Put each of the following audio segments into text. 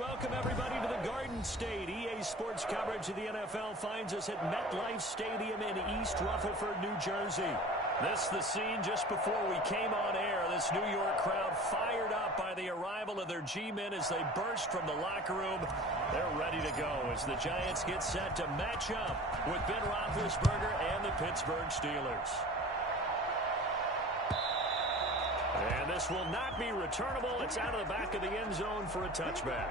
welcome everybody to the Garden State. EA Sports coverage of the NFL finds us at MetLife Stadium in East Rutherford, New Jersey. This the scene just before we came on air. This New York crowd fired up by the arrival of their G-men as they burst from the locker room. They're ready to go as the Giants get set to match up with Ben Roethlisberger and the Pittsburgh Steelers. And this will not be returnable. It's out of the back of the end zone for a touchback.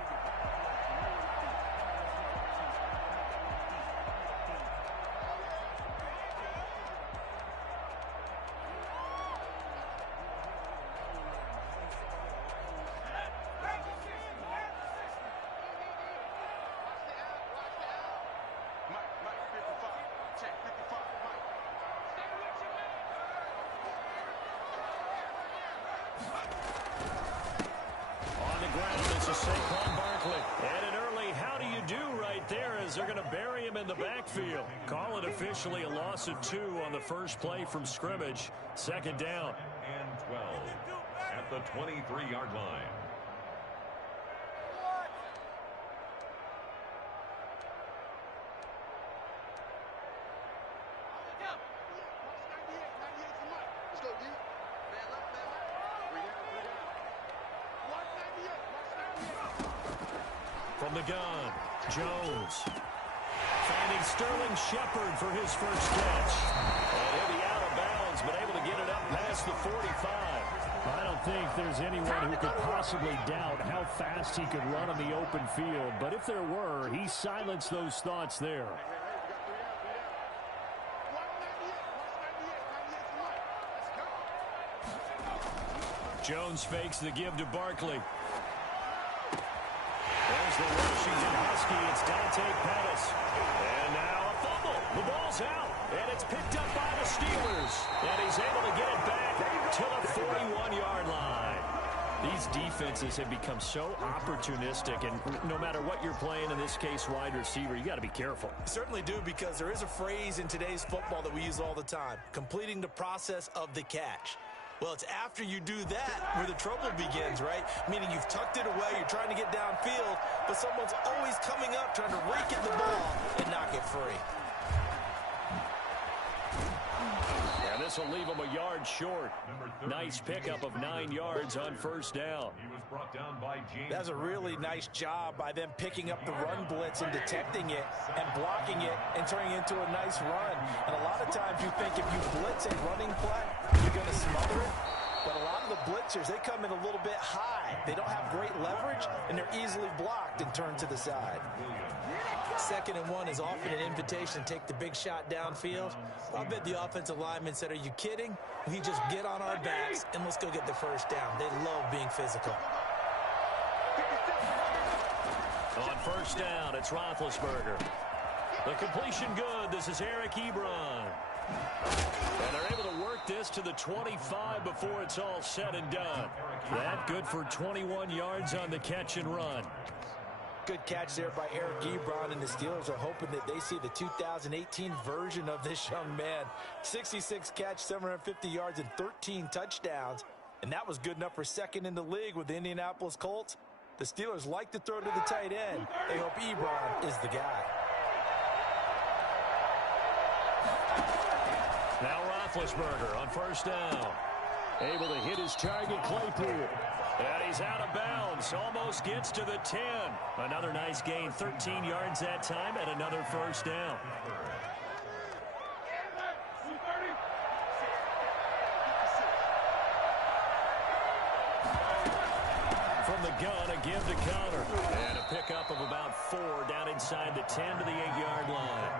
Officially a loss of 2 on the first play from scrimmage. Second down. And 12 at the 23-yard line. From the gun, Jones. Finding Sterling Shepard for his first catch. And he'll be out of bounds, but able to get it up past the 45. I don't think there's anyone who could possibly doubt how fast he could run on the open field. But if there were, he silenced those thoughts there. Jones fakes the give to Barkley. There's the Washington Husky. It's Dante Pettis. And now a fumble. The ball's out. And it's picked up by the Steelers. And he's able to get it back to the 41-yard line. These defenses have become so opportunistic. And no matter what you're playing, in this case, wide receiver, you got to be careful. You certainly do, because there is a phrase in today's football that we use all the time. Completing the process of the catch. Well, it's after you do that where the trouble begins, right? Meaning you've tucked it away, you're trying to get downfield, but someone's always coming up trying to rake at the ball and knock it free. And this will leave him a yard short. Nice pickup of 9 yards on first down. He was brought down by James. That's a really nice job by them picking up the run blitz and detecting it and blocking it and turning it into a nice run. And a lot of times you think if you blitz a running play, you're going to smother it. But a lot of the blitzers, they come in a little bit high. They don't have great leverage, and they're easily blocked and turned to the side. 2nd and 1 is often an invitation to take the big shot downfield. I bet the offensive lineman said, are you kidding? We just get on our backs, and let's go get the first down. They love being physical. On first down, it's Roethlisberger. The completion good. This is Eric Ebron. And they're able to work this to the 25 before it's all said and done. That good for 21 yards on the catch and run. Good catch there by Eric Ebron, and the Steelers are hoping that they see the 2018 version of this young man. 66 catch, 750 yards, and 13 touchdowns. And that was good enough for 2nd in the league with the Indianapolis Colts. The Steelers like to throw to the tight end. They hope Ebron is the guy. Now Roethlisberger on first down. Able to hit his target, Claypool. And he's out of bounds. Almost gets to the 10. Another nice gain, 13 yards that time, and another first down. From the gun, a give to Connor. And a pickup of about 4 down inside the 10 to the 8-yard line.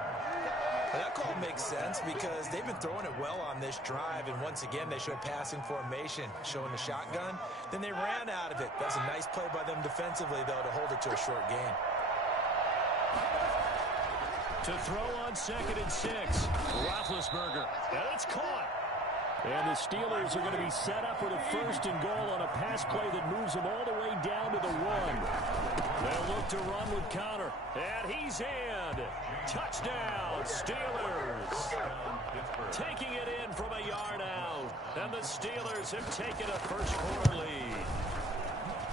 Well, that call makes sense because they've been throwing it well on this drive, and once again they showed passing formation, showing the shotgun. Then they ran out of it. That's a nice play by them defensively, though, to hold it to a short gain. To throw on 2nd and 6, Roethlisberger. And it's caught. And the Steelers are going to be set up with a 1st and goal on a pass play that moves them all the way down to the 1. They'll look to run with Connor. And he's in. Touchdown, Steelers. Taking it in from a yard out. And the Steelers have taken a first quarter lead.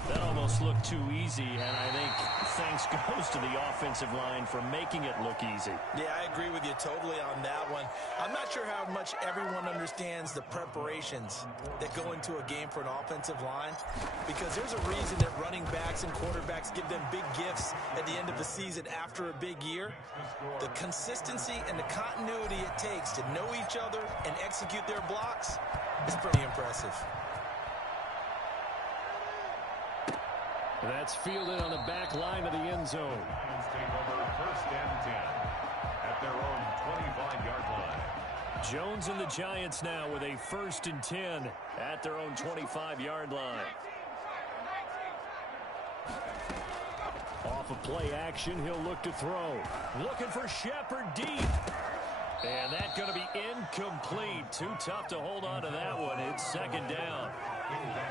That almost looked too easy, and I think thanks goes to the offensive line for making it look easy. Yeah, I agree with you totally on that one. I'm not sure how much everyone understands the preparations that go into a game for an offensive line, because there's a reason that running backs and quarterbacks give them big gifts at the end of the season after a big year. The consistency and the continuity it takes to know each other and execute their blocks is pretty impressive. That's fielded on the back line of the end zone. Take over 1st and 10 at their own 25-yard line. Jones and the Giants now with a 1st and 10 at their own 25-yard line. Off of play action, he'll look to throw. Looking for Shepard deep. And that's going to be incomplete. Too tough to hold on to that one. It's 2nd down.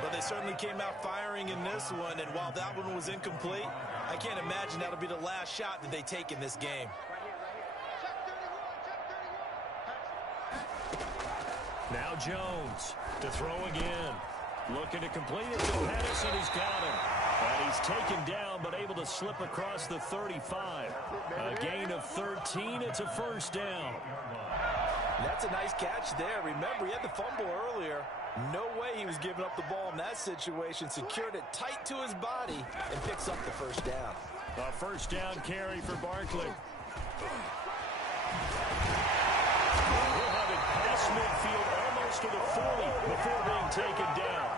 But they certainly came out firing in this one, and while that one was incomplete, I can't imagine that'll be the last shot that they take in this game. Now Jones to throw again. Looking to complete it to Pettis, and he's got him. And he's taken down, but able to slip across the 35. A gain of 13. It's a 1st down. That's a nice catch there. Remember, he had the fumble earlier. No way he was giving up the ball in that situation. Secured it tight to his body and picks up the 1st down. A 1st down carry for Barkley. He'll have it past midfield almost to the 40 before being taken down.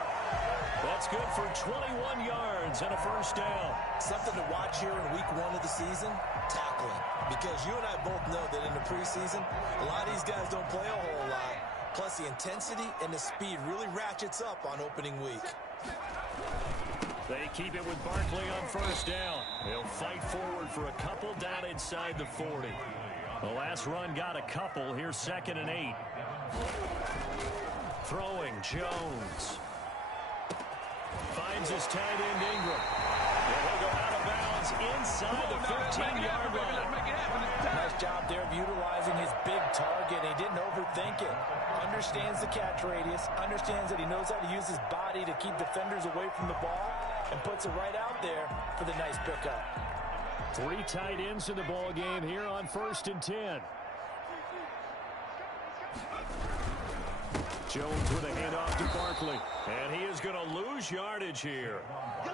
That's good for 21 yards and a 1st down. Something to watch here in week 1 of the season, tackling. Because you and I both know that in the preseason, a lot of these guys don't play a whole lot. Plus, the intensity and the speed really ratchets up on opening week. They keep it with Barkley on 1st down. They'll fight forward for a couple down inside the 40. The last run got a couple. Here's 2nd and 8. Throwing, Jones. Finds his tight end, Ingram. And he'll go out of bounds inside the 15-yard line. Nice job there of utilizing his big target. He didn't overthink it. Understands the catch radius. Understands that he knows how to use his body to keep defenders away from the ball. And puts it right out there for the nice pickup. 3 tight ends in the ball game here on 1st and 10. Jones with a handoff to Barkley. And he is going to lose yardage here.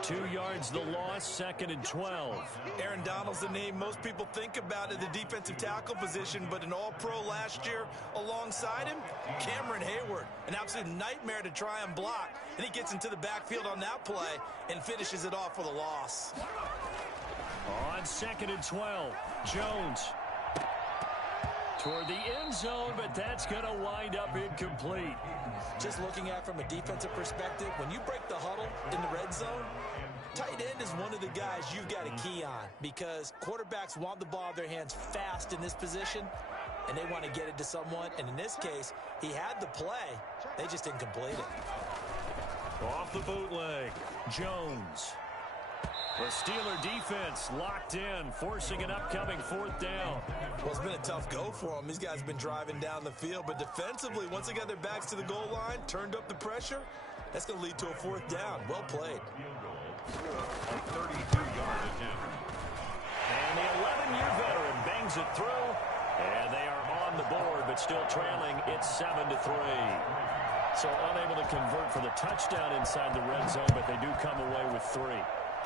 2 yards the loss, 2nd and 12. Aaron Donald's the name most people think about at the defensive tackle position, but an all-pro last year alongside him, Cameron Hayward. An absolute nightmare to try and block. And he gets into the backfield on that play and finishes it off for the loss. On 2nd and 12, Jones toward the end zone, but that's going to wind up incomplete. Just looking at it from a defensive perspective, when you break the huddle in the red zone, tight end is one of the guys you've got to key on because quarterbacks want the ball in their hands fast in this position, and they want to get it to someone. And in this case, he had the play. They just didn't complete it. Off the bootleg, Jones. The Steeler defense locked in, forcing an upcoming 4th down. Well, it's been a tough go for them. These guys have been driving down the field, but defensively, once they got their backs to the goal line, turned up the pressure, that's going to lead to a 4th down. Well played. A 32-yard attempt. And the 11-year veteran bangs it through, and they are on the board, but still trailing. It's 7-3. So unable to convert for the touchdown inside the red zone, but they do come away with 3.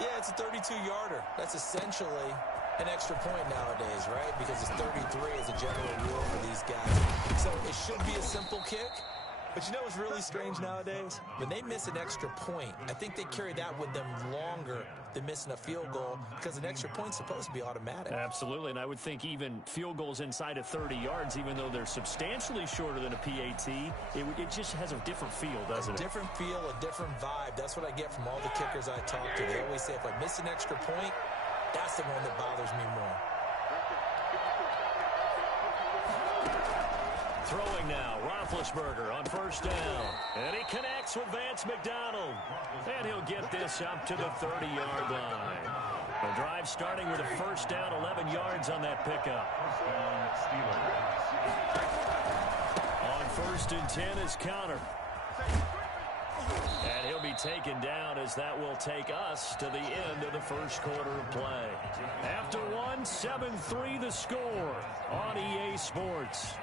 Yeah, it's a 32-yarder. That's essentially an extra point nowadays, right? Because it's 33 as a general rule for these guys. So it should be a simple kick. But you know what's really strange nowadays? When they miss an extra point, I think they carry that with them longer than missing a field goal because an extra point's supposed to be automatic. Absolutely, and I would think even field goals inside of 30 yards, even though they're substantially shorter than a PAT, it just has a different feel, doesn't it? A different feel, a different vibe. That's what I get from all the kickers I talk to. They always say if I miss an extra point, that's the one that bothers me more. Throwing now, Roethlisberger on 1st down. And he connects with Vance McDonald. And he'll get this up to the 30-yard line. The drive starting with a 1st down, 11 yards on that pickup. On 1st and 10 is counter. And he'll be taken down as that will take us to the end of the first quarter of play. After one, 7-3 the score on EA Sports.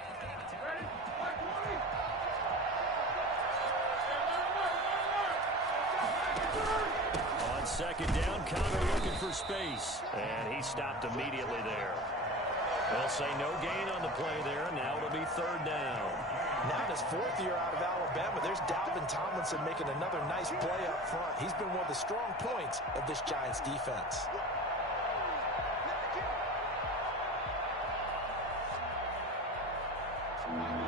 On second down, Connor looking for space. And he stopped immediately there. They'll say no gain on the play there. Now it'll be third down. Now in his fourth year out of Alabama, there's Dalvin Tomlinson making another nice play up front. He's been one of the strong points of this Giants defense.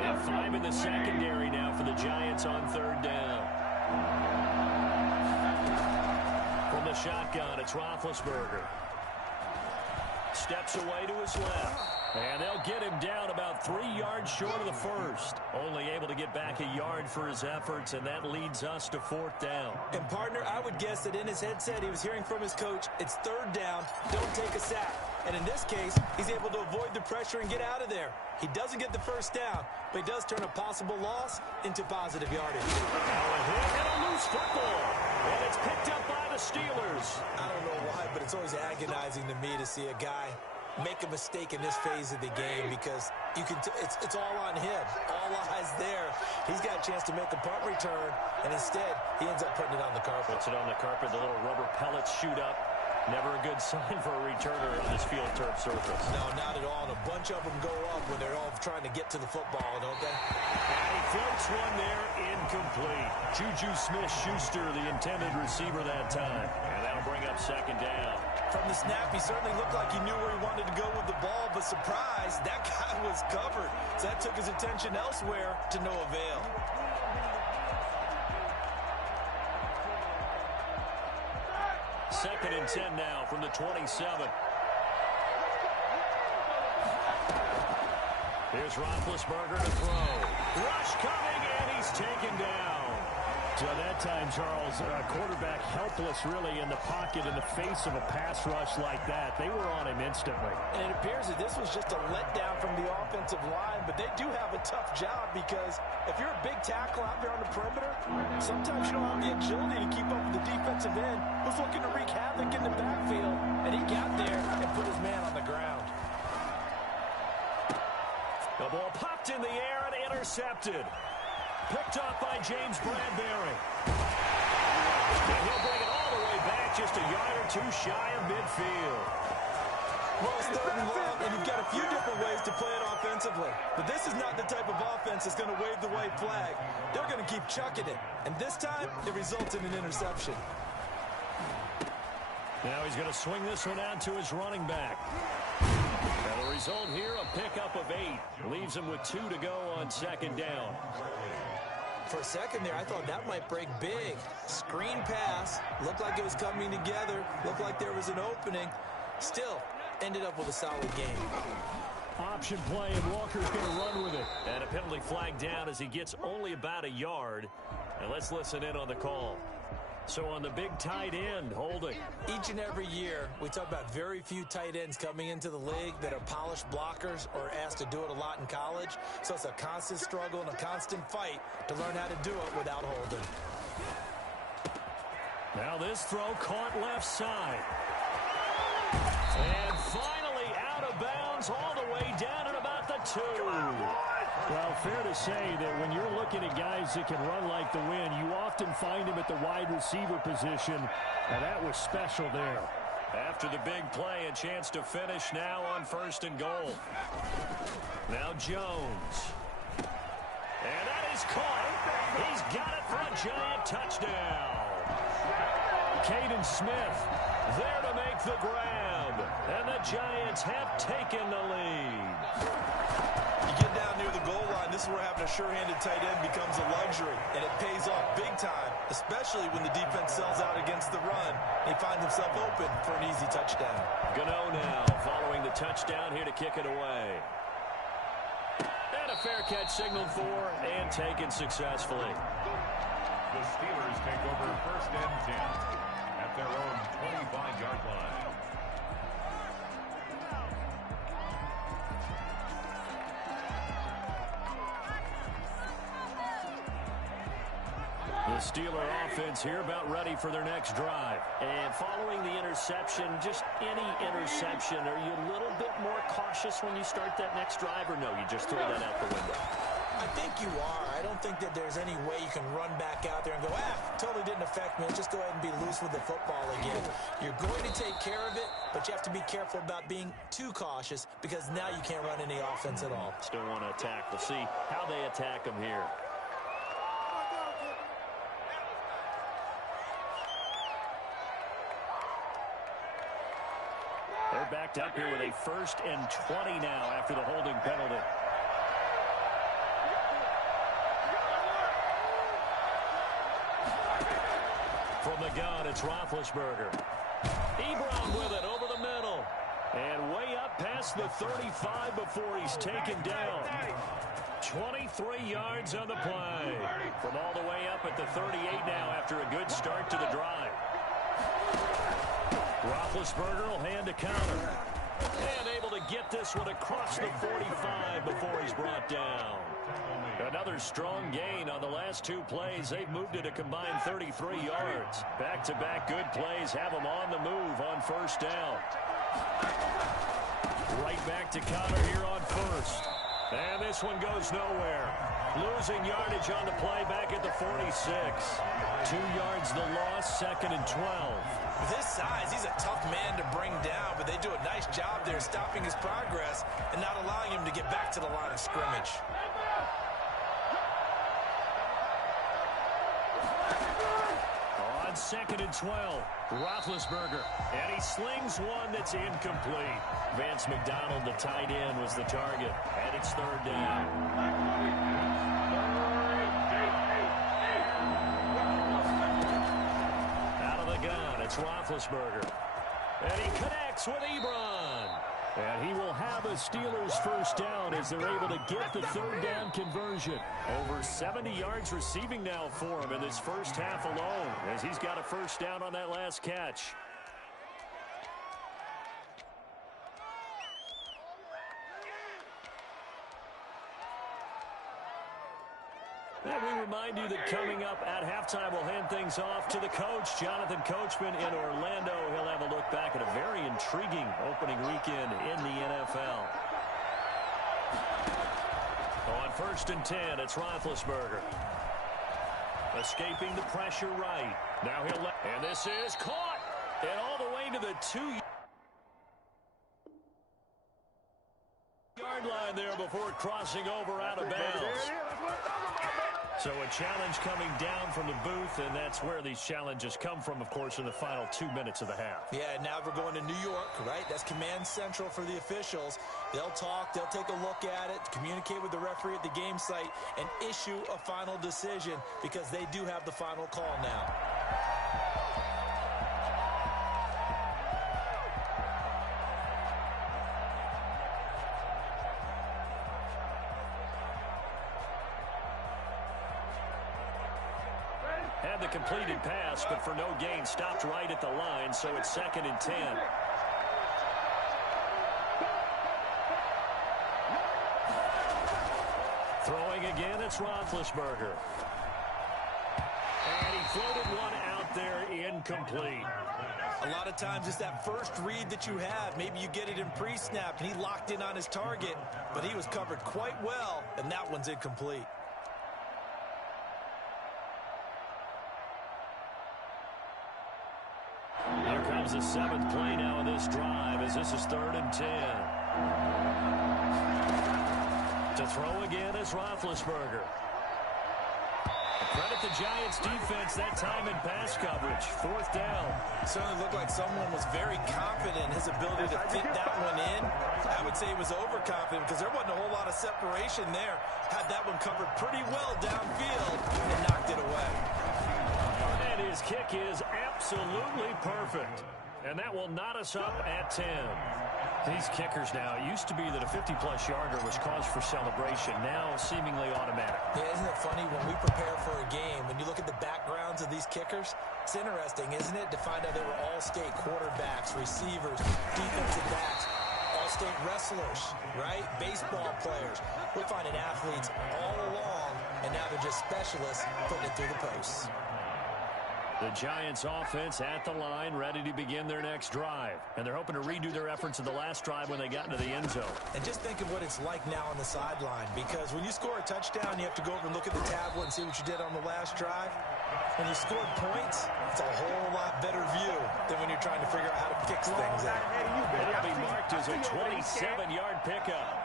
And 5 in the secondary now for the Giants on third down. From the shotgun, it's Roethlisberger. Steps away to his left. And they'll get him down about 3 yards short of the first. Only able to get back a yard for his efforts, and that leads us to fourth down. And, partner, I would guess that in his headset he was hearing from his coach, it's third down, don't take a sack. And in this case, he's able to avoid the pressure and get out of there. He doesn't get the first down, but he does turn a possible loss into positive yardage. Now a hit and a loose football. And it's picked up by the Steelers. I don't know why, but it's always agonizing to me to see a guy make a mistake in this phase of the game because you can it's all on him. All eyes there. He's got a chance to make a punt return, and instead he ends up putting it on the carpet. Puts it on the carpet. The little rubber pellets shoot up. Never a good sign for a returner on this field turf surface. No, not at all. And a bunch of them go up when they're all trying to get to the football, don't they? And he floats one there, incomplete. Juju Smith-Schuster, the intended receiver that time. And that'll bring up second down. From the snap, he certainly looked like he knew where he wanted to go with the ball, but surprise, that guy was covered. So that took his attention elsewhere to no avail. Second and 10 now from the 27. Here's Roethlisberger to throw. Rush coming, and he's taken down. So that time, Charles, quarterback helpless really in the pocket in the face of a pass rush like that. They were on him instantly. And it appears that this was just a letdown from the offensive line, but they do have a tough job because if you're a big tackle out there on the perimeter, sometimes you don't have the agility to keep up with the defensive end who's looking to wreak havoc in the backfield, and he got there and put his man on the ground. The ball popped in the air and intercepted. Picked up by James Bradbury. And he'll bring it all the way back, just a yard or two shy of midfield. Well, it's third and long, and you've got a few different ways to play it offensively. But this is not the type of offense that's going to wave the white flag. They're going to keep chucking it. And this time, it results in an interception. Now he's going to swing this one out to his running back. And the result here, a pickup of 8. Leaves him with 2 to go on second down. For a second there, I thought that might break big. Screen pass. Looked like it was coming together. Looked like there was an opening. Still, ended up with a solid game. Option play, and Walker's going to run with it. And a penalty flag down as he gets only about a yard. And let's listen in on the call. So on the big tight end, holding. Each and every year, we talk about very few tight ends coming into the league that are polished blockers or asked to do it a lot in college. So it's a constant struggle and a constant fight to learn how to do it without holding. Now this throw caught left side. And finally out of bounds all the way down at about the 2. Well, fair to say that when you're looking at guys that can run like the wind, you often find him at the wide receiver position, and that was special there. After the big play, a chance to finish now on first and goal. Now Jones. And that is caught. He's got it for a Giant touchdown. Caden Smith there to make the grab. And the Giants have taken the lead. You get down near the goal line, this is where having a sure-handed tight end becomes a luxury, and it pays off big time, especially when the defense sells out against the run. He finds himself open for an easy touchdown. Gano now following the touchdown here to kick it away. And a fair catch signaled for and taken successfully. The Steelers take over first and 10 at their own 25-yard line. The Steeler offense here about ready for their next drive. And following the interception, just any interception, are you a little bit more cautious when you start that next drive, or no, you just throw that out the window? I think you are. I don't think that there's any way you can run back out there and go, totally didn't affect me. Just go ahead and be loose with the football again. You're going to take care of it, but you have to be careful about being too cautious because now you can't run any offense at all. Still want to attack. We'll see how they attack them here. They're backed up here with a 1st and 20 now after the holding penalty. From the gun, it's Roethlisberger. Ebron with it over the middle. And way up past the 35 before he's taken down. 23 yards on the play. From all the way up at the 38 now after a good start to the drive. Roethlisberger will hand a counter. And able to get this one across the 45 before he's brought down. Another strong gain on the last 2 plays. They've moved it a combined 33 yards. Back-to-back good plays have them on the move on 1st down. Right back to Connor here on 1st. And this one goes nowhere. Losing yardage on the play back at the 46. 2 yards the loss, 2nd and 12. With his size, he's a tough man to bring down, but they do a nice job there stopping his progress and not allowing him to get back to the line of scrimmage. On 2nd and 12, Roethlisberger. And he slings one that's incomplete. Vance McDonald, the tight end, was the target. And it's 3rd down. Out of the gun, it's Roethlisberger. And he connects with Ebron. And he will have a Steelers 1st down as they're able to get the 3rd down conversion. Over 70 yards receiving now for him in this first half alone as he's got a 1st down on that last catch. And we remind you that coming up at halftime, we'll hand things off to the coach, Jonathan Coachman in Orlando. He'll have a look back at a very intriguing opening weekend in the NFL. On 1st and 10, it's Roethlisberger. Escaping the pressure right. Now he'll let, and this is caught. And all the way to the 2-yard line there before crossing over out of bounds. So a challenge coming down from the booth, and that's where these challenges come from, of course, in the final 2 minutes of the half. Yeah, now we're going to New York, right? That's command central for the officials. They'll talk, they'll take a look at it, communicate with the referee at the game site, and issue a final decision because they do have the final call now. Had the completed pass, but for no gain, stopped right at the line, so it's 2nd and 10. Throwing again, it's Roethlisberger. And he floated one out there incomplete. A lot of times it's that first read that you have. Maybe you get it in pre-snap, and he locked in on his target, but he was covered quite well, and that one's incomplete. Here comes the 7th play now of this drive as this is 3rd and 10. To throw again is Roethlisberger. Credit the Giants defense that time in pass coverage. 4th down. It certainly looked like someone was very confident in his ability to fit that one in. I would say he was overconfident because there wasn't a whole lot of separation there. Had that one covered pretty well downfield and knocked it away. And his kick is absolutely perfect. And that will knot us up at 10. These kickers now, it used to be that a 50-plus yarder was cause for celebration. Now seemingly automatic. Yeah, isn't it funny when we prepare for a game, when you look at the backgrounds of these kickers, it's interesting, isn't it, to find out they were all-state quarterbacks, receivers, defensive backs, all State wrestlers, right? Baseball players. We're finding athletes all along, and now they're just specialists putting it through the posts. The Giants offense at the line, ready to begin their next drive. And they're hoping to redo their efforts of the last drive when they got into the end zone. And just think of what it's like now on the sideline, because when you score a touchdown, you have to go over and look at the tablet and see what you did on the last drive. When you scored points, it's a whole lot better view than when you're trying to figure out how to fix things out. It'll be marked as a 27-yard pickup.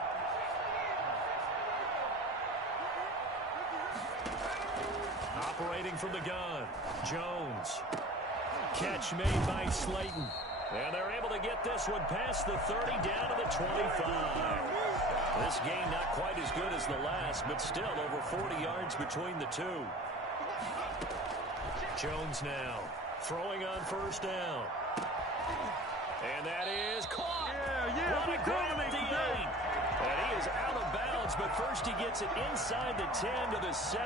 Operating from the gun, Jones. Catch made by Slayton. And they're able to get this one past the 30 down to the 25. This game not quite as good as the last, but still over 40 yards between the two. Jones now throwing on first down. And that is caught. What a grab at the 8. And he is out of bounds, but first he gets it inside the 10 to the 7.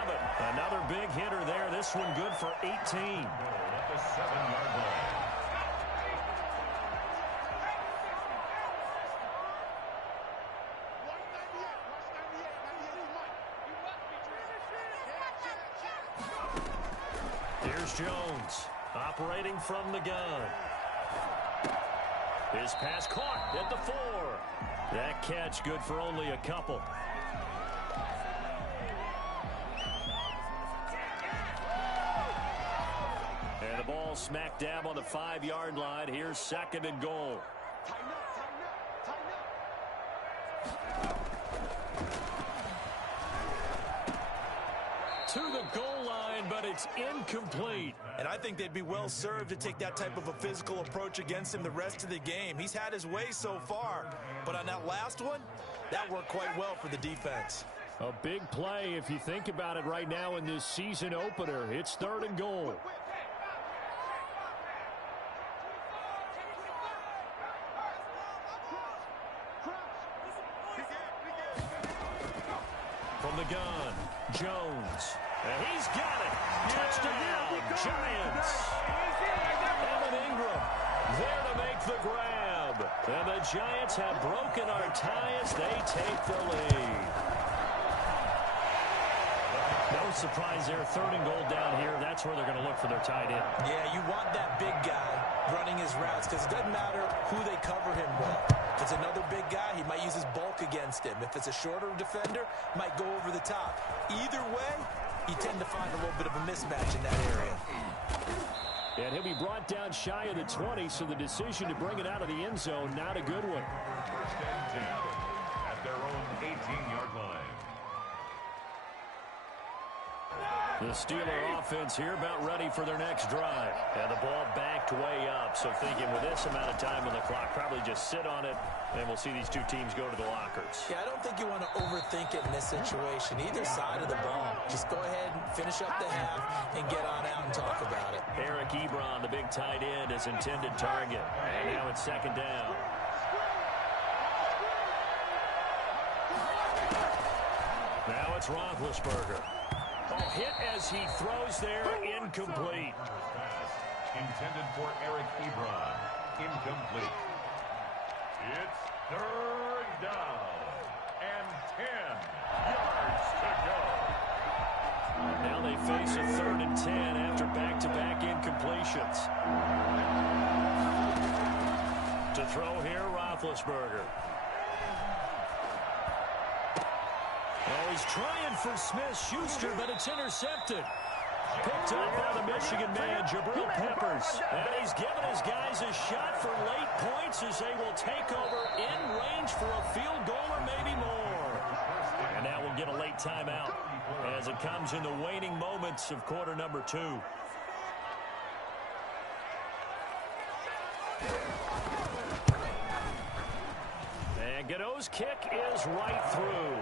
Another big hitter there. This one good for 18. At the 7-yard line. Here's Jones operating from the gun. His pass caught at the 4. That catch good for only a couple. And the ball smack dab on the 5-yard line. Here's 2nd and goal. To the goal line, but it's incomplete. And I think they'd be well served to take that type of a physical approach against him the rest of the game. He's had his way so far, but on that last one, that worked quite well for the defense. A big play if you think about it right now in this season opener. It's 3rd and goal. From the gun, Jones. And he's got it. Touchdown, Giants. Evan Ingram there to make the grab. And the Giants have broken our tie as they take the lead. No surprise there. 3rd and goal down here. That's where they're going to look for their tight end. Yeah, you want that big guy running his routes because it doesn't matter who they cover him with. If it's another big guy, he might use his bulk against him. If it's a shorter defender, might go over the top. Either way, you tend to find a little bit of a mismatch in that area. And he'll be brought down shy of the 20, so the decision to bring it out of the end zone, not a good one. 1st and 10 at their own 18-yard line. The Steeler offense here about ready for their next drive. And the ball backed way up, so thinking with this amount of time on the clock, probably just sit on it, and we'll see these two teams go to the lockers. Yeah, I don't think you want to overthink it in this situation. Either side of the ball. Just go ahead and finish up the half and get on out and talk about it. Eric Ebron, the big tight end, is intended target. And now it's 2nd down. Now it's Roethlisberger. Oh, hit as he throws there, incomplete. Intended for Eric Ebron. Incomplete. It's 3rd down and 10 yards to go. Now they face a 3rd and 10 after back-to-back incompletions. To throw here, Roethlisberger. Oh, he's trying for Smith-Schuster, but it's intercepted. Picked up by the Michigan man, Jabril Peppers. And he's given his guys a shot for late points as they will take over in range for a field goal or maybe more. And now we'll get a late timeout as it comes in the waning moments of quarter number 2. And Godot's kick is right through.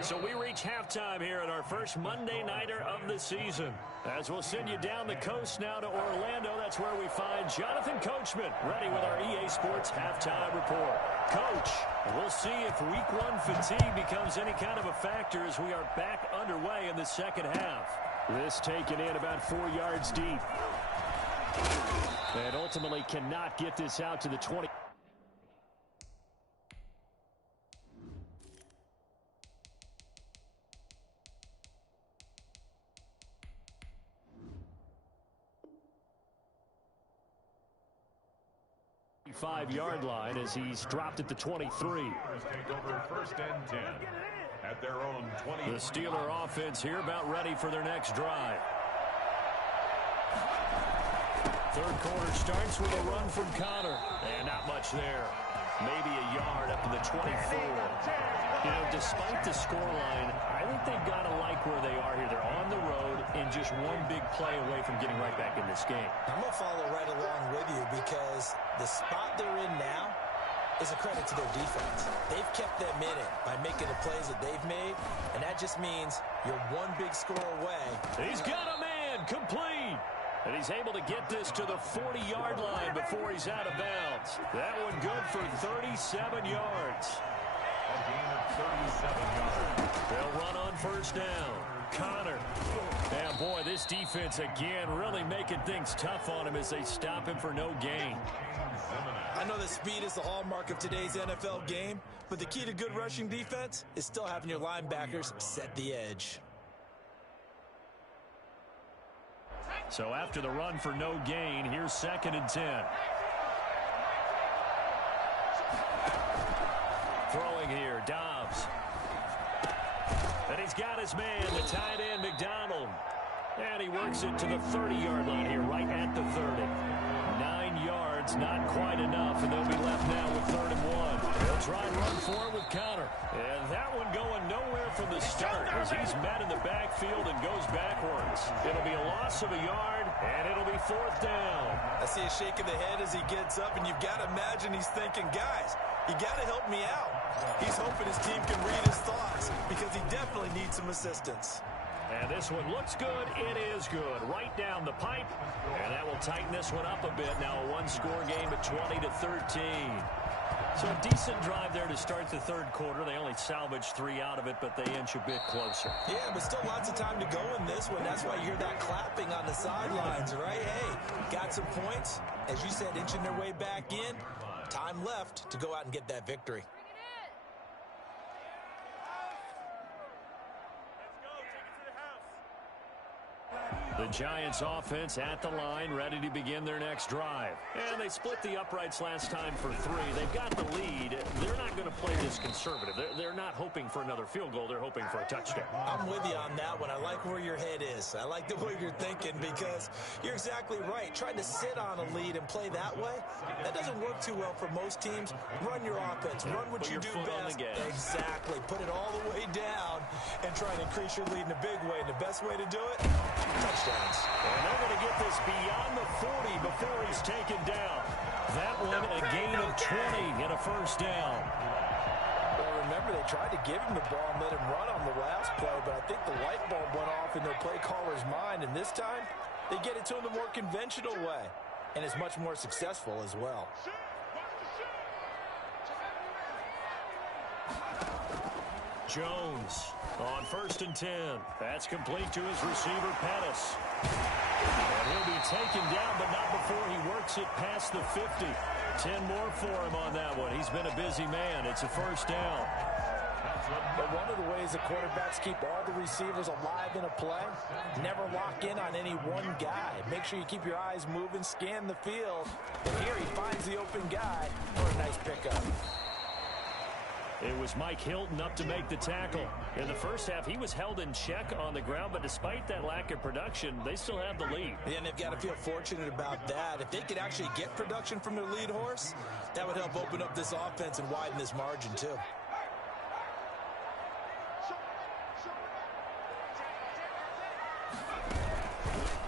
So we reach halftime here at our first Monday Nighter of the season. As we'll send you down the coast now to Orlando, that's where we find Jonathan Coachman ready with our EA Sports Halftime Report. Coach, we'll see if Week 1 fatigue becomes any kind of a factor as we are back underway in the second half. This taken in about 4 yards deep. And ultimately cannot get this out to the 20. 5-yard line as he's dropped at the 23. Take over first and 10 at their own 20. The Steeler offense here about ready for their next drive. Third quarter starts with a run from Connor. And not much there. Maybe a yard up to the 24. You know, despite the scoreline, I think they've got to like where they are here. They're on the road and just one big play away from getting right back in this game. I'm going to follow right along with you because the spot they're in now is a credit to their defense. They've kept them in it by making the plays that they've made, and that just means you're one big score away. He's got a man complete. And he's able to get this to the 40-yard line before he's out of bounds. That one good for 37 yards. A gain of 37 yards. They'll run on first down. Connor. And boy, this defense again really making things tough on him as they stop him for no gain. I know that speed is the hallmark of today's NFL game, but the key to good rushing defense is still having your linebackers set the edge. So after the run for no gain, here's 2nd and 10. Throwing here, Dobbs. And he's got his man, the tight end, McDonald. And he works it to the 30-yard line here, right at the 30. 9 yards, not quite enough, and they'll be left now with 3rd and 1. They'll try and run for it with Connor. And that one going nowhere from the start as he's met in the backfield and goes backwards. It'll be a loss of a yard, and it'll be 4th down. I see a shake of the head as he gets up, and you've got to imagine he's thinking, guys, you got to help me out. He's hoping his team can read his thoughts because he definitely needs some assistance. And this one looks good. It is good. Right down the pipe. And that will tighten this one up a bit. Now a one-score game at 20-13. So a decent drive there to start the third quarter. They only salvaged 3 out of it, but they inch a bit closer. Yeah, but still lots of time to go in this one. That's why you hear that clapping on the sidelines, right? Hey, got some points. As you said, inching their way back in. Time left to go out and get that victory. The Giants offense at the line, ready to begin their next drive. And they split the uprights last time for 3. They've got the lead. They're not going to play this conservative. They're not hoping for another field goal. They're hoping for a touchdown. I'm with you on that one. I like where your head is. I like the way you're thinking because you're exactly right. Trying to sit on a lead and play that way, that doesn't work too well for most teams. Run your offense. Run what you do best. Exactly. Put it all the way down and try and increase your lead in a big way. And the best way to do it, touchdowns. And they're going to get this beyond the 40 before he's taken down. That one a gain of 20 and a first down. Well, remember, they tried to give him the ball and let him run on the last play, but I think the light bulb went off in their play caller's mind, and this time they get it to him the more conventional way, and it's much more successful as well. Jones on 1st and 10. That's complete to his receiver, Pettis. And he'll be taken down, but not before he works it past the 50. 10 more for him on that one. He's been a busy man. It's a first down. But one of the ways the quarterbacks keep all the receivers alive in a play, never lock in on any one guy. Make sure you keep your eyes moving, scan the field. And here he finds the open guy for a nice pickup. It was Mike Hilton up to make the tackle. In the first half, he was held in check on the ground, but despite that lack of production, they still have the lead. Yeah, and they've got to feel fortunate about that. If they could actually get production from their lead horse, that would help open up this offense and widen this margin, too.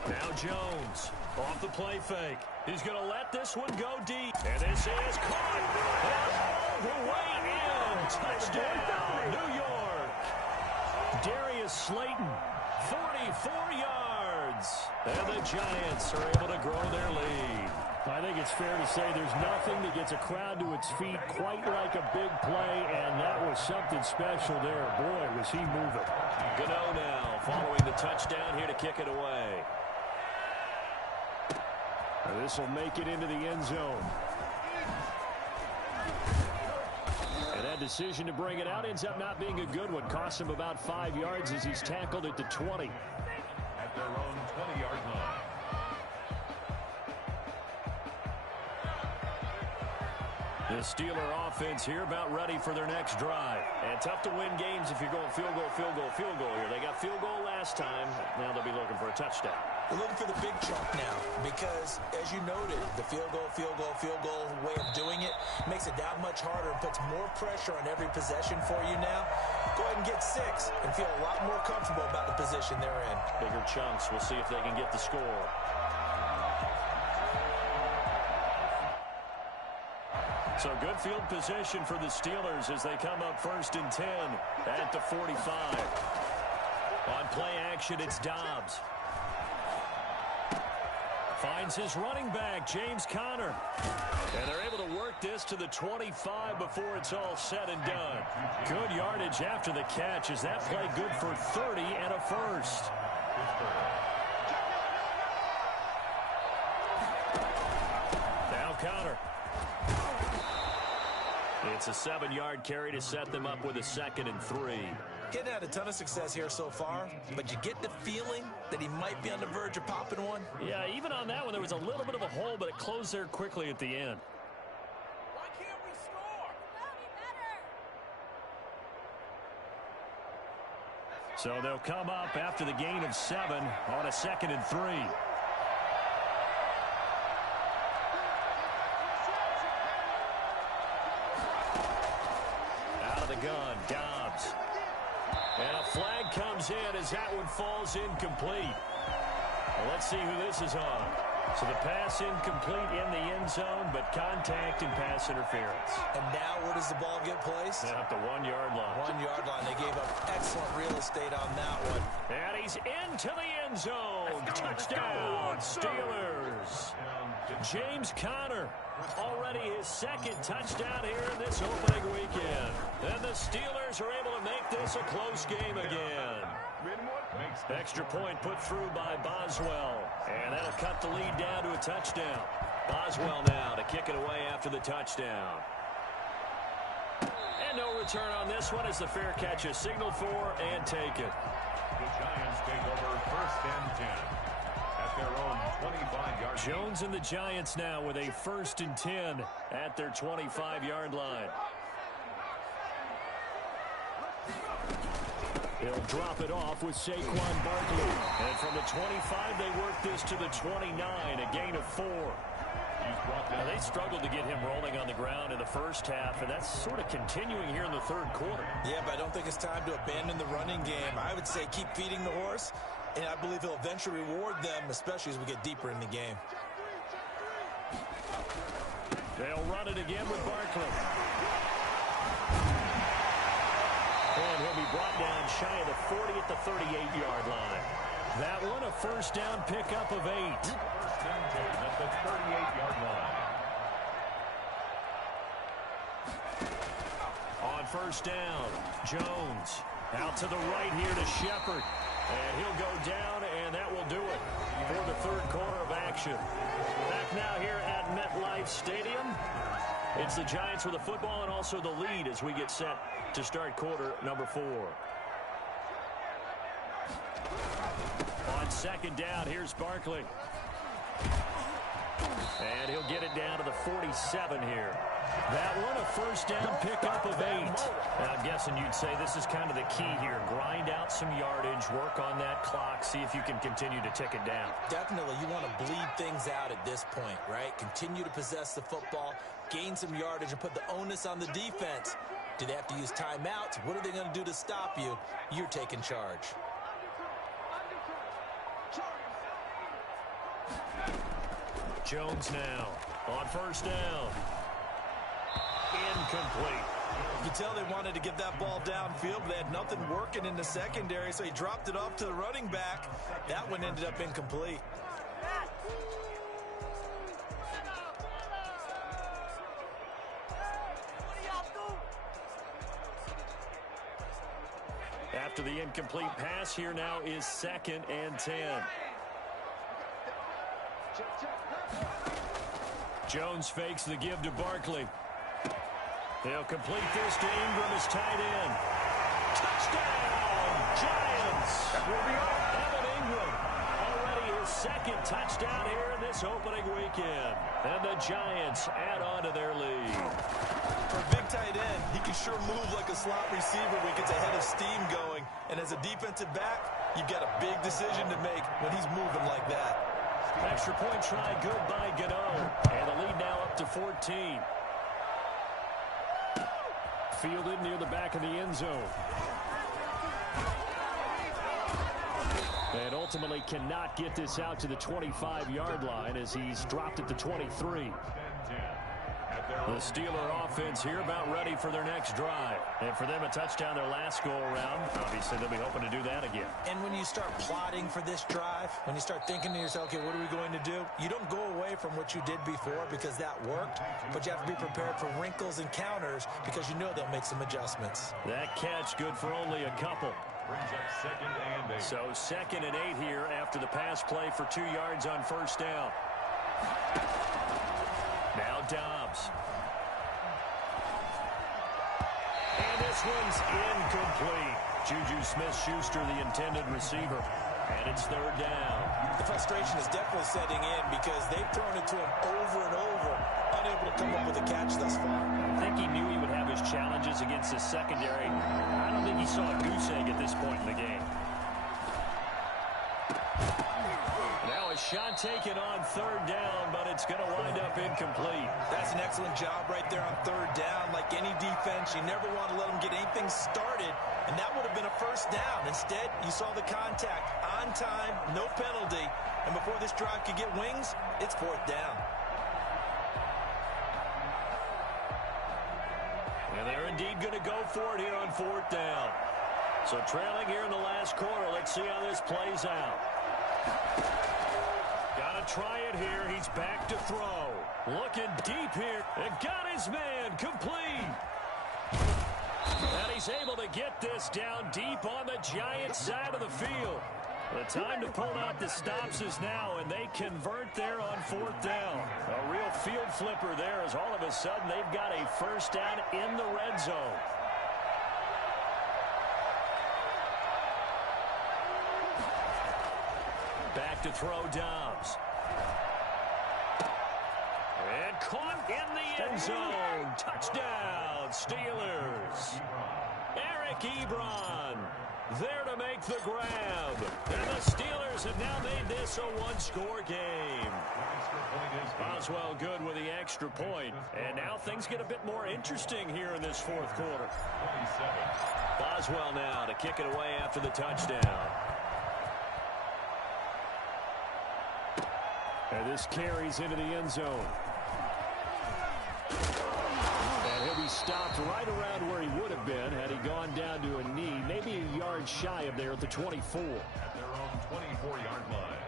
Now Jones off the play fake. He's going to let this one go deep. And this is caught all the way in. Touchdown, New York. Darius Slayton, 44 yards. And the Giants are able to grow their lead. I think it's fair to say there's nothing that gets a crowd to its feet quite like a big play, and that was something special there. Boy, was he moving. Gano now following the touchdown here to kick it away. This will make it into the end zone. And that decision to bring it out ends up not being a good one. Costs him about 5 yards as he's tackled at the 20. At their own 20-yard line. The Steeler offense here about ready for their next drive. And tough to win games if you're going field goal here. They got field goal last time. Now they'll be looking for a touchdown. They're looking for the big chunk now because, as you noted, the field goal way of doing it makes it that much harder and puts more pressure on every possession for you now. Go ahead and get 6 and feel a lot more comfortable about the position they're in. Bigger chunks. We'll see if they can get the score. So good field position for the Steelers as they come up 1st and 10 at the 45. On play action, it's Dobbs. Finds his running back, James Conner. And they're able to work this to the 25 before it's all said and done. Good yardage after the catch. Is that play good for 30 and a first? Now Conner. It's a 7-yard carry to set them up with a 2nd and 3. Getting had a ton of success here so far, but you get the feeling that he might be on the verge of popping one. Yeah, even on that one, there was a little bit of a hole, but it closed there quickly at the end. Why can't we score? So they'll come up after the gain of 7 on a 2nd and 3. Out of the gun, Dobbs. And a flag comes in as that one falls incomplete. Well, let's see who this is on. So the pass incomplete in the end zone, but contact and pass interference. And now where does the ball get placed? At the 1-yard line. 1-yard line. They gave up excellent real estate on that one. And he's into the end zone. Touchdown, Steelers. James Conner, already his 2nd touchdown here in this opening weekend. And the Steelers are able to make this a close game again. Extra point put through by Boswell. And that'll cut the lead down to a touchdown. Boswell now to kick it away after the touchdown. And no return on this one as the fair catch is signaled for and taken. The Giants take over 1st and 10 at their own 25-yard line. Jones and the Giants now with a 1st and 10 at their 25-yard line. He'll drop it off with Saquon Barkley. And from the 25, they work this to the 29, a gain of 4. Now, they struggled to get him rolling on the ground in the first half, and that's sort of continuing here in the 3rd quarter. Yeah, but I don't think it's time to abandon the running game. I would say keep feeding the horse, and I believe he'll eventually reward them, especially as we get deeper in the game. They'll run it again with Barkley. And he'll be brought down shy of the 40 at the 38-yard line. That one a 1st down pickup of 8. At the 38-yard line. On 1st down, Jones out to the right here to Shepard. And he'll go down, and that will do it for the 3rd quarter of action. Back now here at MetLife Stadium. It's the Giants with the football and also the lead as we get set to start quarter number 4. On 2nd down, here's Barkley. And he'll get it down to the 47 here. That one a 1st down pickup of 8. And I'm guessing you'd say this is kind of the key here. Grind out some yardage, work on that clock, see if you can continue to tick it down. Definitely, you want to bleed things out at this point, right? Continue to possess the football, gain some yardage, and put the onus on the defense. Do they have to use timeouts? What are they going to do to stop you? You're taking charge. Jones now on 1st down. Incomplete. You can tell they wanted to get that ball downfield, but they had nothing working in the secondary, so he dropped it off to the running back. That one ended up incomplete. After the incomplete pass, here now is 2nd and 10. Jones fakes the give to Barkley. They'll complete this to Ingram as tight end. Touchdown, Giants! Evan Ingram, already his second touchdown here in this opening weekend. And the Giants add on to their lead. For a big tight end, he can sure move like a slot receiver when he gets a head of steam going. And as a defensive back, you've got a big decision to make when he's moving like that. Extra point try good by Gano. And the lead now up to 14. Fielded near the back of the end zone. And ultimately cannot get this out to the 25-yard line as he's dropped at the 23. The Steeler offense here about ready for their next drive. And for them, a touchdown their last go-around. Obviously, they'll be hoping to do that again. And when you start plotting for this drive, when you start thinking to yourself, okay, what are we going to do? You don't go away from what you did before because that worked, but you have to be prepared for wrinkles and counters because you know they'll make some adjustments. That catch good for only a couple. Brings up 2nd and 8. So 2nd and 8 here after the pass play for 2 yards on first down. Now Dobbs. And this one's incomplete. Juju Smith-Schuster, the intended receiver. And it's 3rd down. The frustration is definitely setting in because they've thrown it to him over and over, unable to come up with a catch thus far. I think he knew he would have his challenges against his secondary. I don't think he saw a goose egg at this point in the game. Now a shot taken on 3rd down, but it's going to wind up incomplete. That's an excellent job right there on 3rd down. Like any defense, you never want to let them get anything started, and that would have been a 1st down. Instead, you saw the contact on time, no penalty, and before this drive could get wings, it's 4th down. And they're indeed going to go for it here on 4th down. So trailing here in the last quarter. Let's see how this plays out. Got to try it here. He's back to throw. Looking deep here. And got his man complete. And he's able to get this down deep on the Giants side of the field. The time to pull out the stops is now, and they convert there on 4th down. A real field flipper there as all of a sudden they've got a 1st down in the red zone. Back to throw Dobbs. And caught in the end zone. Touchdown, Steelers. Eric Ebron there to make the grab. And the Steelers have now made this a one-score game. Boswell good with the extra point. And now things get a bit more interesting here in this 4th quarter. Boswell now to kick it away after the touchdown. And this carries into the end zone. And he'll be stopped right around where he would have been had he gone down to a knee, maybe a yard shy of there at the 24. At their own 24-yard line.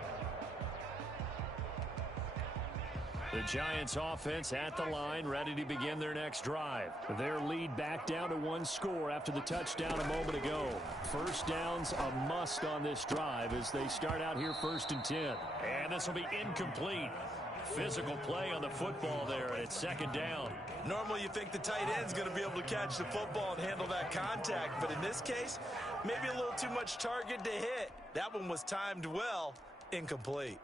The Giants offense at the line, ready to begin their next drive. Their lead back down to 1 score after the touchdown a moment ago. 1st down's a must on this drive as they start out here 1st and 10. And this will be incomplete. Physical play on the football there, and it's 2nd down. Normally you think the tight end's going to be able to catch the football and handle that contact, but in this case, maybe a little too much target to hit. That one was timed well, incomplete.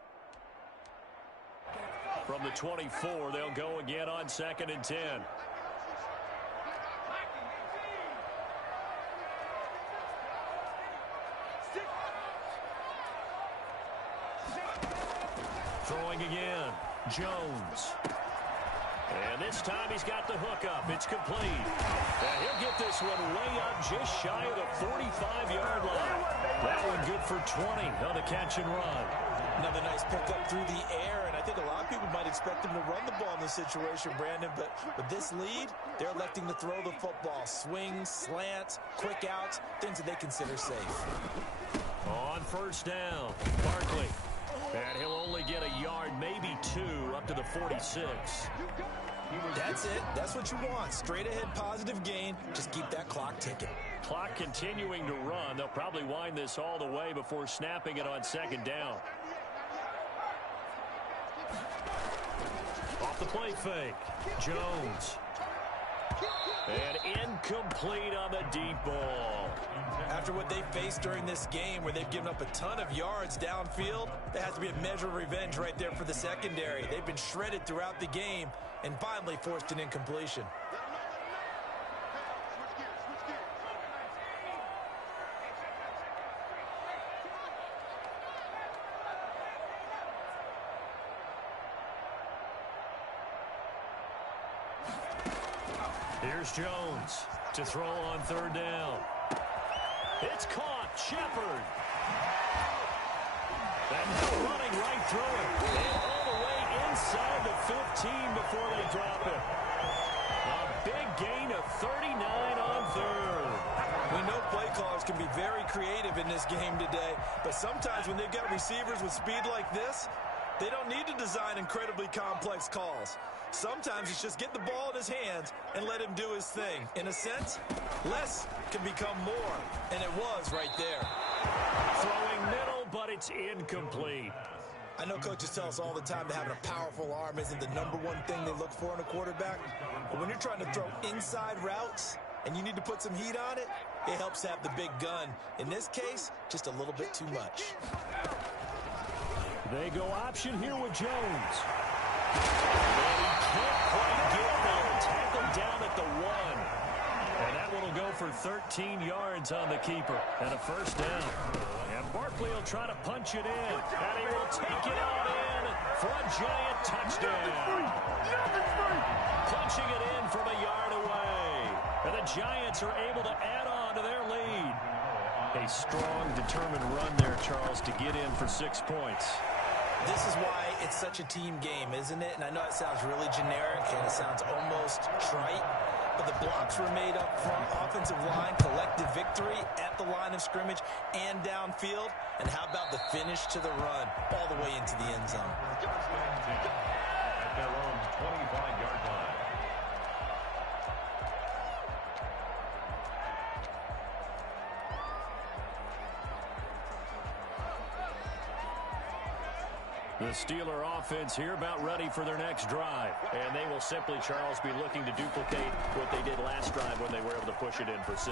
From the 24, they'll go again on 2nd and 10. Throwing again, Jones. And this time he's got the hook up. It's complete. And he'll get this one way up just shy of the 45-yard line. That one good for 20 on the catch and run. Another nice pickup through the air, and I think a lot of people might expect him to run the ball in this situation, Brandon, but with this lead, they're electing to throw the football. Swings, slants, quick outs, things that they consider safe. On 1st down, Barkley. And he'll only get a yard, maybe 2, up to the 46. That's it. That's what you want. Straight ahead positive gain. Just keep that clock ticking. Clock continuing to run. They'll probably wind this all the way before snapping it on 2nd down. Off the play fake. Jones. And incomplete on the deep ball. After what they faced during this game where they've given up a ton of yards downfield, there has to be a measure of revenge right there for the secondary. They've been shredded throughout the game and finally forced an incompletion. Here's Jones to throw on third down. It's caught. Shepard. And running right through it. And all the way inside the 15 before they drop it. A big gain of 39 on third. We know play callers can be very creative in this game today, but sometimes when they've got receivers with speed like this, they don't need to design incredibly complex calls. Sometimes it's just get the ball in his hands and let him do his thing. In a sense, less can become more, and it was right there. Throwing middle, but it's incomplete. I know coaches tell us all the time that having a powerful arm isn't the #1 thing they look for in a quarterback. But when you're trying to throw inside routes and you need to put some heat on it, it helps have the big gun. In this case, just a little bit too much. They go option here with Jones. And he can't quite get there. Tackled down at the 1. And that one will go for 13 yards on the keeper and a first down. And Barkley will try to punch it in. And he will take it out in for a giant touchdown. Punching it in from a yard away. And the Giants are able to add on to their lead. A strong, determined run there, Charles, to get in for 6 points. This is why it's such a team game, isn't it? And I know it sounds really generic and it sounds almost trite, but the blocks were made up front, offensive line, collective victory at the line of scrimmage and downfield. And how about the finish to the run all the way into the end zone? At their own 25-yard line. The Steeler offense here about ready for their next drive. And they will simply, Charles, be looking to duplicate what they did last drive when they were able to push it in for 6.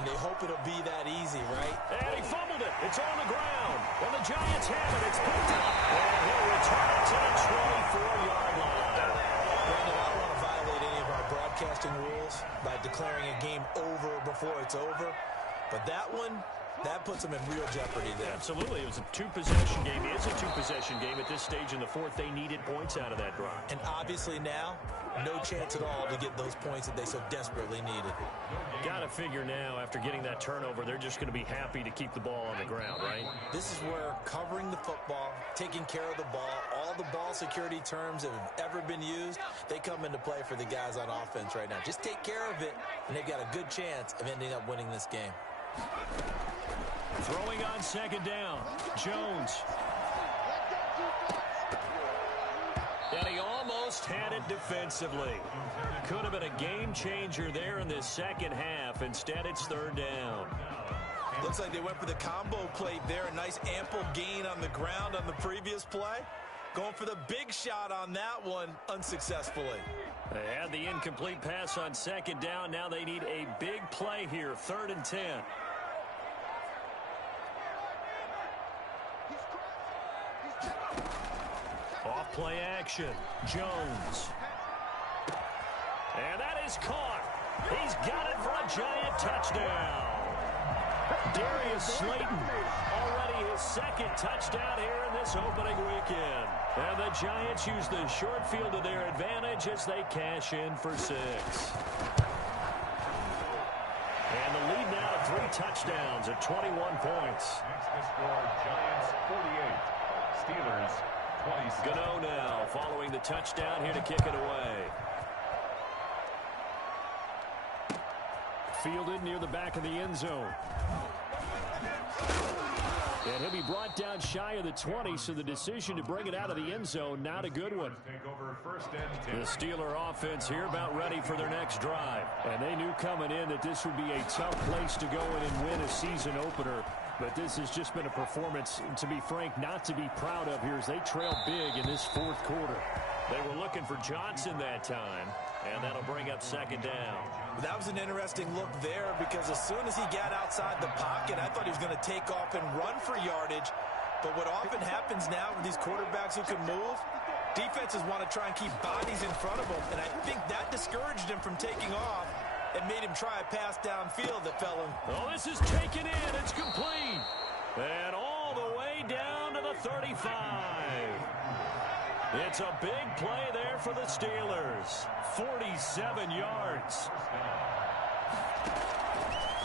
And they hope it'll be that easy, right? And he fumbled it. It's on the ground. And the Giants have it. It's picked up. And he'll return it to the 24-yard line. Brandon, I don't want to violate any of our broadcasting rules by declaring a game over before it's over. But that one, that puts them in real jeopardy there. Absolutely. It was a two-possession game. It is a two-possession game at this stage in the fourth. They needed points out of that drive. And obviously now, no chance at all to get those points that they so desperately needed. Got to figure now, after getting that turnover, they're just going to be happy to keep the ball on the ground, right? This is where covering the football, taking care of the ball, all the ball security terms that have ever been used, they come into play for the guys on offense right now. Just take care of it, and they've got a good chance of ending up winning this game. Throwing on second down, Jones. And he almost had it defensively. Could have been a game changer there in this second half. Instead, it's third down. Looks like they went for the combo plate there. A nice ample gain on the ground on the previous play. Going for the big shot on that one unsuccessfully. They had the incomplete pass on second down. Now they need a big play here, 3rd and 10. Off play action, Jones. And that is caught. He's got it for a giant touchdown. Darius Slayton, already his 2nd touchdown here in this opening weekend. And the Giants use the short field to their advantage as they cash in for 6. And the lead now to 3 touchdowns at 21 points. Next to score, Giants 48, Steelers 26. Gano now following the touchdown here to kick it away. Fielded near the back of the end zone. And he'll be brought down shy of the 20, so the decision to bring it out of the end zone, not a good one. Take over 1st and 10. The Steeler offense here about ready for their next drive. And they knew coming in that this would be a tough place to go in and win a season opener. But this has just been a performance, to be frank, not to be proud of here as they trail big in this fourth quarter. They were looking for Johnson that time, and that'll bring up second down. That was an interesting look there because as soon as he got outside the pocket, I thought he was going to take off and run for yardage. But what often happens now with these quarterbacks who can move, defenses want to try and keep bodies in front of them, and I think that discouraged him from taking off and made him try a pass downfield that fell in. Oh, this is taken in. It's complete. And all the way down to the 35. It's a big play there for the Steelers. 47 yards.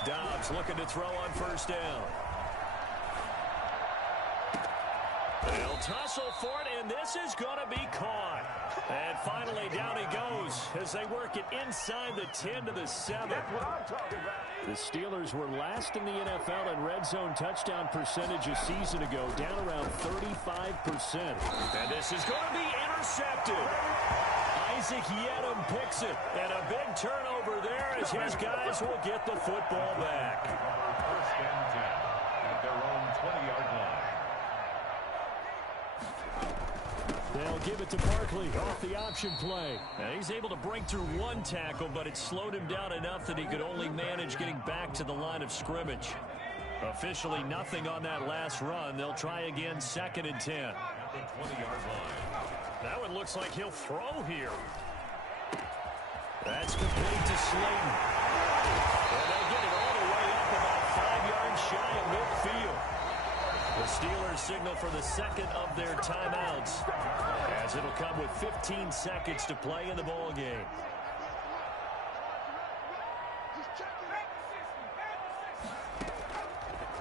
Dobbs looking to throw on first down. They'll tussle for it, and this is going to be caught. And finally, down he goes as they work it inside the 10 to the 7. The Steelers were last in the NFL in red zone touchdown percentage a season ago, down around 35%. And this is going to be intercepted. Isaac Yedem picks it, and a big turnover there as his guys will get the football back. First and 10 at their own 20-yard line. They'll give it to Barkley off the option play. Now he's able to break through one tackle, but it slowed him down enough that he could only manage getting back to the line of scrimmage. Officially nothing on that last run. They'll try again, second and 10. At the 20-yard line. That one looks like he'll throw here. That's complete to Slayton. And they'll get it all the way up about 5 yards shy of midfield. The Steelers signal for the second of their timeouts, as it'll come with 15 seconds to play in the ball game.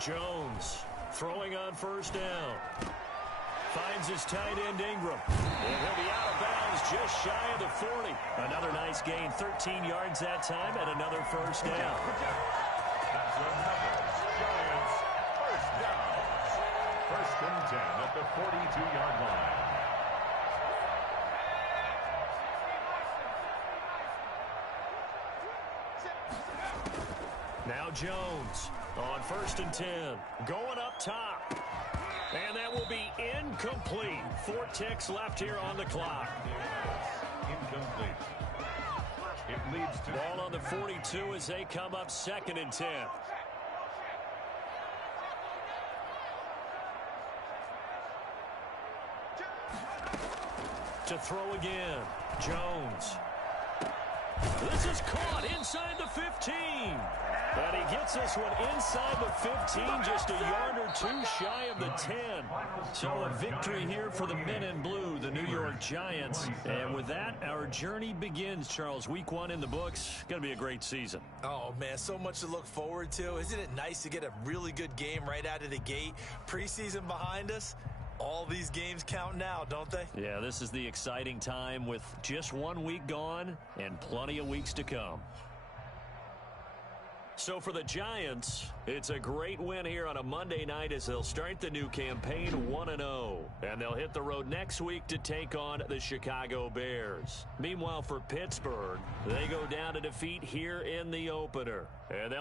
Jones throwing on first down. Finds his tight end Ingram. And he'll be out of bounds just shy of the 40. Another nice gain, 13 yards that time, and another first down. That's another Giants first down. First and 10 at the 42-yard line. Now Jones on first and 10. Going up top. And that will be incomplete. 4 ticks left here on the clock. Incomplete. It leads to Ball on the 42 as they come up second and 10. To throw again. Jones. This is caught inside the 15. And he gets this one inside the 15, just a yard or two shy of the 10. So a victory here for the men in blue, the New York Giants. And with that, our journey begins, Charles. Week 1 in the books. Going to be a great season. Oh, man, so much to look forward to. Isn't it nice to get a really good game right out of the gate? Preseason behind us. All these games count now, don't they? Yeah, this is the exciting time with just 1 week gone and plenty of weeks to come. So for the Giants, it's a great win here on a Monday night as they'll start the new campaign 1-0. And they'll hit the road next week to take on the Chicago Bears. Meanwhile, for Pittsburgh, they go down to defeat here in the opener. And they'll